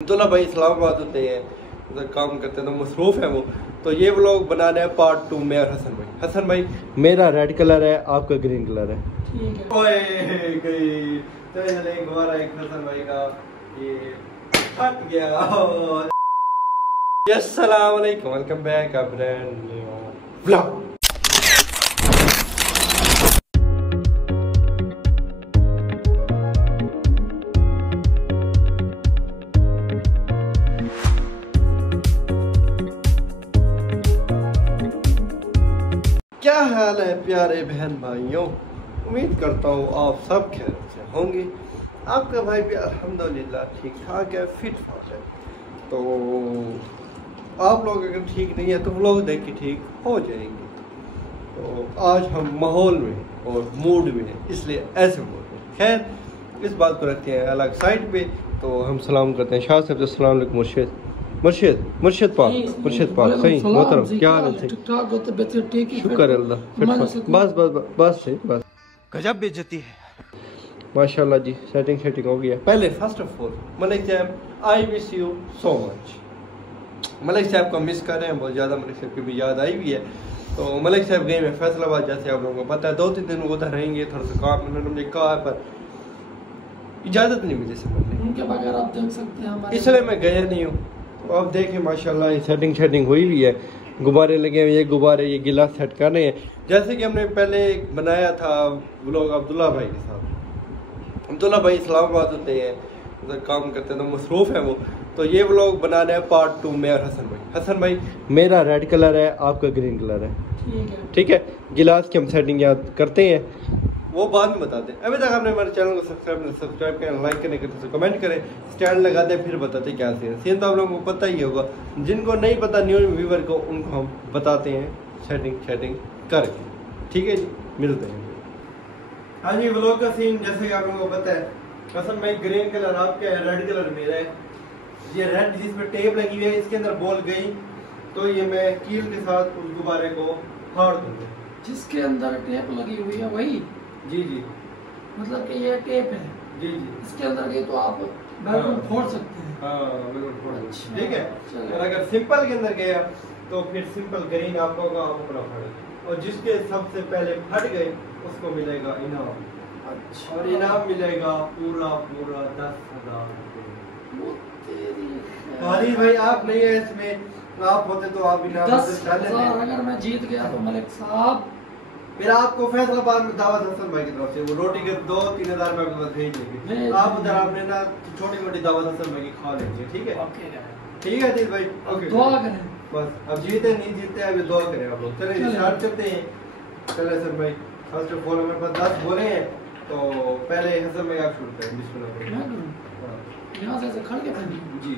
अब्दुल्ला भाई इस्लामाबाद होते हैं, उधर काम करते हैं तो मसरूफ़ है वो। तो ये व्लॉग बनाना है पार्ट 2 में। और हसन भाई मेरा रेड कलर है, आपका ग्रीन कलर है। ठीक है। ओए गई तो एक बार एक हसन भाई का ये फट गया। अस्सलाम वालेकुम, welcome back a brand new vlog. क्या हाल है प्यारे बहन भाइयों, उम्मीद करता हूँ आप सब खैरियत से होंगे। आपका भाई भी अल्हम्दुलिल्लाह ठीक ठाक है, फिट फाट है। तो आप लोग अगर ठीक नहीं है तो हम लोग देख के ठीक हो जाएंगे। तो आज हम माहौल में और मूड में हैं, इसलिए ऐसे बोल रहे हैं। खैर इस बात को रखते हैं अलग साइड पे। तो हम सलाम करते हैं शाह साहब। अस्सलाम वालेकुम मुर्शिद पाक सही मोहतरम, क्या हाल है? शुक्र अल्लाह, बस गजब बेइज्जती है माशाल्लाह जी। सेटिंग हो गई है। पहले फर्स्ट ऑफ ऑल मलिक साहब, I miss you so much. Malik साहब को मिस कर रहे हैं बहुत ज़्यादा, मलिक साहब की भी याद आई हुई है। तो मलिक साहब गए हैं फैसलाबाद, जैसे आप लोगों को पता है 2-3 दिन उधर रहेंगे। थोड़ा सा काम उन्होंने मुझे कहा पर इजाज़त नहीं मिली से मिलने, उनके बगैर आप देख सकते हैं, इसलिए मैं गया नहीं हूँ। तो आप देखें माशाल्लाह ये सेटिंग हुई हुई है, गुब्बारे लगे हुए। ये गुब्बारे ये गिलास सेट कर रहे हैं, जैसे कि हमने पहले बनाया था व्लॉग अब्दुल्ला भाई के साथ। अब्दुल्ला भाई इस्लामाबाद होते हैं, उधर काम करते हैं तो मसरूफ़ है वो। तो ये व्लॉग बनाना है पार्ट 2 में। और हसन भाई मेरा रेड कलर है, आपका ग्रीन कलर है। ठीक है। गिलास की हम सेटिंग याद करते हैं, वो बाद में बताते हैं। अभी तक आपने हमारे चैनल को सब्सक्राइब करें, लाइक करें, तो कमेंट करें, स्टैंड लगा दें, फिर बताते क्या सीन तो आप लोगों को पता ही होगा। जिनको नहीं पता न्यू व्यूवर को, उनको हम बताते हैं सेटिंग करके। ठीक है जी, मिलते हैं। हाँ जी, व्लॉग का सीन जैसे कि आप लोगों को पता है। हसन भाई ग्रीन कलर आपका है, रेड कलर मेरा है। ये रेड जिसमें टेप लगी हुई है, इसके अंदर बॉल गई तो ये मैं कील के साथ उस गुब्बारे को फाड़ दूंगा। जिसके अंदर टेप लगी हुई है वही? जी मतलब कि ये टेप है जी। इसके अंदर गई तो आप बैलून फोड़ सकते हैं। हाँ बिल्कुल फोड़ सकते हैं। ठीक है। चलिए। और अगर सिंपल के अंदर गया तो फिर सिंपल ग्रीन आप लोगों का अपना फटेगा, और जिसके सबसे पहले फट गए उसको मिलेगा इनाम। अच्छा। और इनाम मिलेगा पूरा 10,000 रुपये। भाई आप नहीं है इसमें, आप होते तो आप इनाम 10,000 अगर मैं जीत गया तो मलिक साहब फिर आपको फैसलाबाद में दावत हसन भाई की तरफ से वो रोटी के 2-3 हज़ार रुपये आपके पास भेज देंगे। आप उधर आपने ना छोटी मोटी दावत हसन भाई की खा लेंगे। ठीक है ठीक है अजीत भाई, ओके दुआ करें बस। अब जीते नहीं जीते अभी दुआ करें आप लोग। चले स्टार्ट करते हैं। चले हसन भाई, फर्स्ट ऑफ ऑल हमारे पास 10 बोले हैं, तो पहले हसन भाई आप शुरू करें। बिस्मिल्लाह करें। यहाँ से ऐसे खड़ के पहनी जी,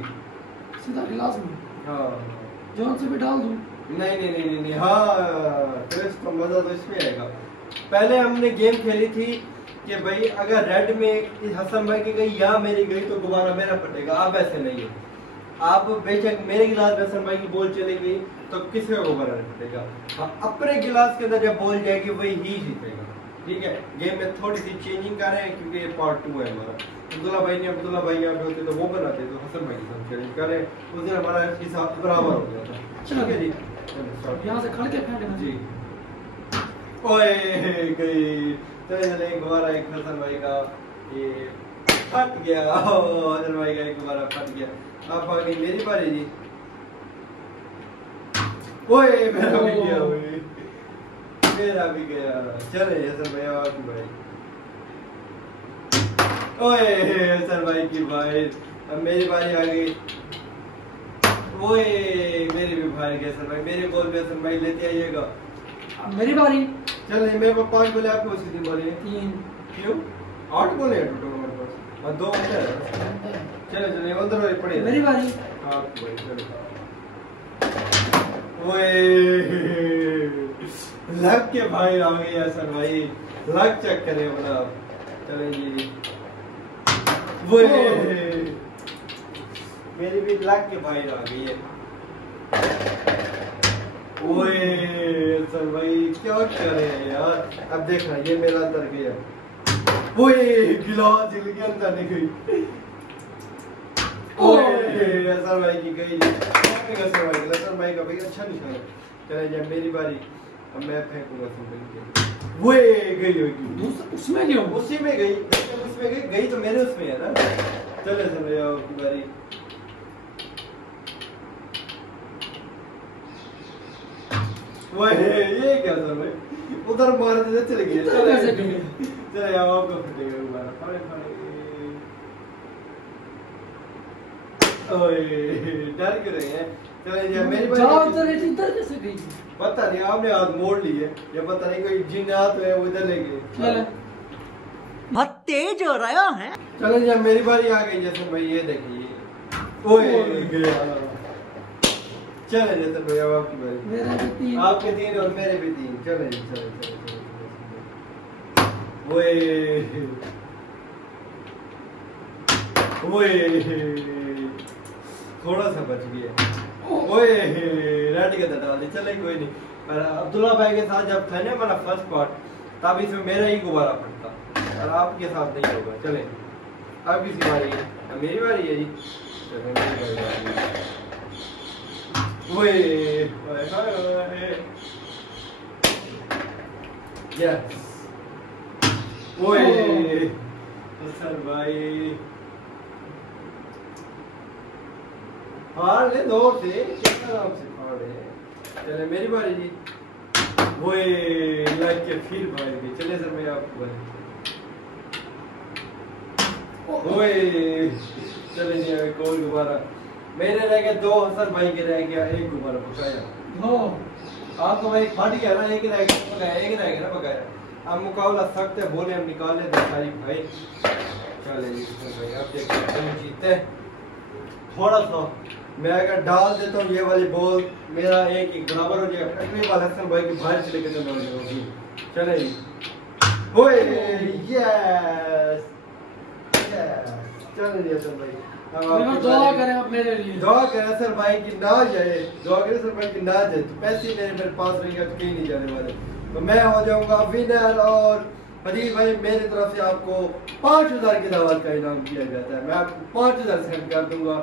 सीधा गिलास में हाँ जौन से भी डाल दूं? नहीं हाँ, तो मजा तो इसमें आएगा। पहले हमने गेम खेली थी कि भाई अगर रेड में हसन भाई की गई या मेरी गई तो दोबारा मेरा फटेगा। अब ऐसे नहीं है, आप बेशक मेरे गिलास में हसन भाई की बॉल चली गई तो किसी को दोबारा नहीं फटेगा। हाँ, अपने गिलास के अंदर जब बॉल जाएगी वही ही जीतेगा। ठीक है। गेम में थोड़ी सी चेंजिंग कर रहे हैं क्योंकि ये पार्ट 2 है हमारा। अब्दुल्ला भाई यहाँ पे होते तो वो बनाते, तो हसन भाई के साथ चेंज कर रहे हैं। उस दिन हमारा हिसाब बराबर हो गया था। ठीक है जी, यहाँ से खड़ के फेंकना जी। ओए गई तो एक बार एक हसन भाई का ये फट गया। हसन भाई का एक बार फट गया। अब आ गई मेरी बारी जी। ओए मेरा भी गया, मेरा भी गया। चले हसन भाई आपकी भाई। ओए हसन भाई की भाई, अब मेरी बारी आ गई। ओए मेरे भी भाई गए हसन भाई, मेरे बॉल में हसन भाई लेते आइएगा। मेरी बारी। चल मेरे पास 5 बोले, आपको उसकी 3 बोले। 3 क्यों 8 बोले हैं टोटल हमारे पास, और 2 बचे हैं। चले उधर वाले पड़े। मेरी बारी। हाँ भाई चलो। ओए लग के भाई आ गए हसन भाई, लग चेक करें अपना। चले जी, ओए मेरी भी लग के भाई आ गई है। ओए सर भाई क्या करे यार। अब देखना ये मेरा अंदर गया। ओए गिलास जल के अंदर नहीं गई। ओए हसन भाई की गई, हसन भाई का भाई अच्छा निशान है। चले जब मेरी बारी, अब मैं फेंकूंगा सिंपल के, वो गई होगी उसमें क्यों? उसी में गई, उसमें गई तो मेरे उसमें है ना। चले चले जाओ की बारी। वो ये क्या था भाई, उधर मार दे चले गए। चले जाओ आपको फटेगा दोबारा, फाड़े ओए डर क्यों रहे हैं। चले जा मेरी बारी। जाओ इधर इधर कैसे गई? पता नहीं आपने हाथ मोड़ लिए या पता नहीं कोई जिन्नात है वो इधर ले गए। चले बहुत तेज हो रहा है। चले जब मेरी बारी आ गई जैसे भाई, ये देखिए ओए गया। चले जैसे भाई अब आपकी बारी। मेरा भी 3, आपके 3 और मेरे भी 3। चले चले ओए ओए थोड़ा सा बच गया। ओए रेड के डाल, चले कोई नहीं। पर अब्दुल्ला भाई के साथ जब था ना मेरा फर्स्ट पार्ट, तब इसमें मेरा ही गुब्बारा फटता और आपके साथ नहीं होगा। चले अब किसी बारी है, अब मेरी बारी है जी। चले मेरी बारी। ओए यस ओए हसन भाई फाड़ ले 2 से, कितना नाम से फाड़े। चले मेरी बारी जी। ओए लाइक के फिर भाई भी। चले सर मैं आपको बारी। ओए चले जी एक और गुब्बारा मेरे रह गए 2, हसन भाई के रह गया 1 गुब्बारा पकाया। आपको भाई फट गया ना, एक रह गया ना पकाया। अब मुकाबला सख्त है, बोले हम निकाले सारी भाई। चले जी भाई अब देखते हैं जीते। थोड़ा सा मैं अगर डाल देता हूँ ये वाली बॉल, मेरा एक बराबर हो जाएगा। अगली बार हसन भाई की बाहर चले के चलना होगी। चले ओए यस चले जी हसन भाई। दुआ करें आप मेरे लिए। दुआ करें हसन भाई की ना जाए, दुआ करें हसन भाई की ना जाए तो पैसे मेरे पास रहेंगे तो कहीं नहीं जाने वाले, तो मैं हो जाऊंगा विनर। और फरीद भाई मेरी तरफ से आपको 5000 की दावत का इनाम दिया जाता है। मैं आपको 5000 सेंड कर दूंगा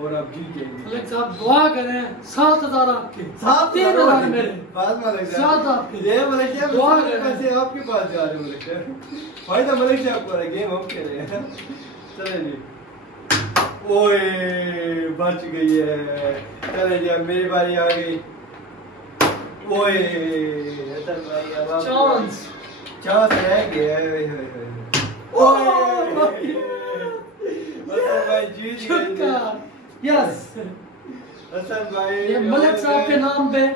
और आप जीतेंगे। मलिक साहब दुआ करें 7000 आपके, 3000 मेरे, बात मलिक 7 आपके। ये मलिक साहब दुआ पैसे आपके पास जा रहे हैं मलिक साहब। भाई तो मलिक साहब को गेम हम खेल रहे हैं। चले जी ओए बच गई है। चले जी अब मेरी बारी आ गई। ओए हसन भाई अब चांस रह गया। ओए हसन भाई जीत गए। यस हसन भाई ये मलिक साहब के नाम पे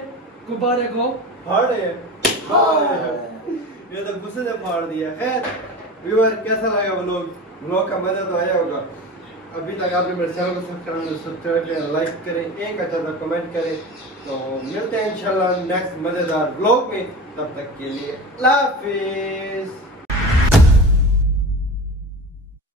गुब्बारे को फाड़े। ये तो गुस्से से फाड़ दिया। खैर व्यूअर कैसा लगा व्लॉग का मजा तो आया होगा। अभी तक आपने मेरे चैनल को सब्सक्राइब करें, लाइक करें, एक अच्छा सा कमेंट करें। तो मिलते हैं इंशाल्लाह नेक्स्ट मजेदार व्लॉग में, तब तक के लिए अल्लाह हाफिज़।